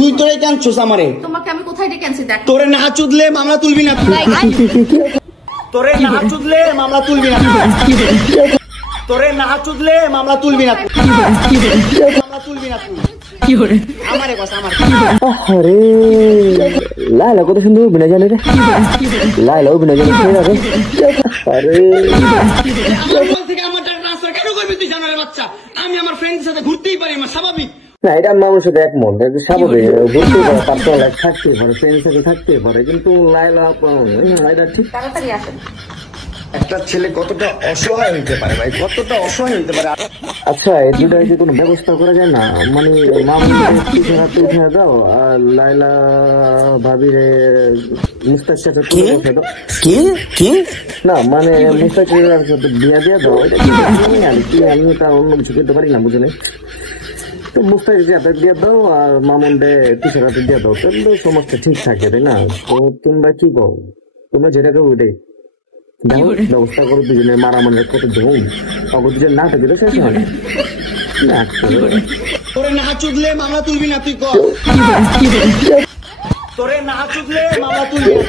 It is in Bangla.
তুই তোরে কাঁদছস আমারে। তোমাকে আমি কোথায় ডেকে আনছি দেখ। তোরে না চুদলে মামলা তুলবি না তুই। তোরে না চুদলে মামলা তুলবি না। তোরে না চুদলে মামলা তুলবি না তুই। মামলা তুলবি না তুই। কি করে? আমারে কস আমার। আরে লাইলা কত সুন্দর অভিনয় জানে রে। লাইলা অভিনয় জানে রে। আরে আমার থেকে আমার ট্রান্সফার কেন করবি তুই জানার বাচ্চা? আমি আমার ফ্রেন্ডের সাথে ঘুরতেই পারি, আমার স্বাভাবিক। না এটা মানুষের সাথে একমত, স্বাভাবিক ঘুরতে পারে, পার্সোনাল লাইফ থাকতে পারে, ফ্রেন্ডের সাথে থাকতে পারে, কিন্তু লাইলা এটা ঠিক। তাড়াতাড়ি আসেন। একটা ছেলে কতটা অসহায় হইতে পারে ভাই, কতটা অসহায় হইতে পারে। আচ্ছা এই দুটার কি কোনো ব্যবস্থা করা যায় না? মানে মামুনকে উঠে দাও আর লাইলা ভাবিরে মুস্তাক সাথে উঠে দাও। কি কি না মানে মুস্তাকের সাথে বিয়া দিয়ে দাও, এটা কি আর কি, আমি তা অন্য কিছু করতে পারি না, বুঝলে? তো মুস্তাকের হাতে দিয়ে দাও আর মামুনরে কিসের হাতে দিয়ে দাও, তাহলে সমস্ত ঠিক থাকে, তাই না? তো তোমরা কি কও? তোমরা যেটা কেউ ওইটাই ব্যবস্থা করো, দুজনে মারামারি কত ধুম, অগর দুজন নাটক দিলে শেষ হয় না। তোরে না চুদলে মামলা তুলবি না তুই কর। তোরে না চুদলে মামলা তুলবি না।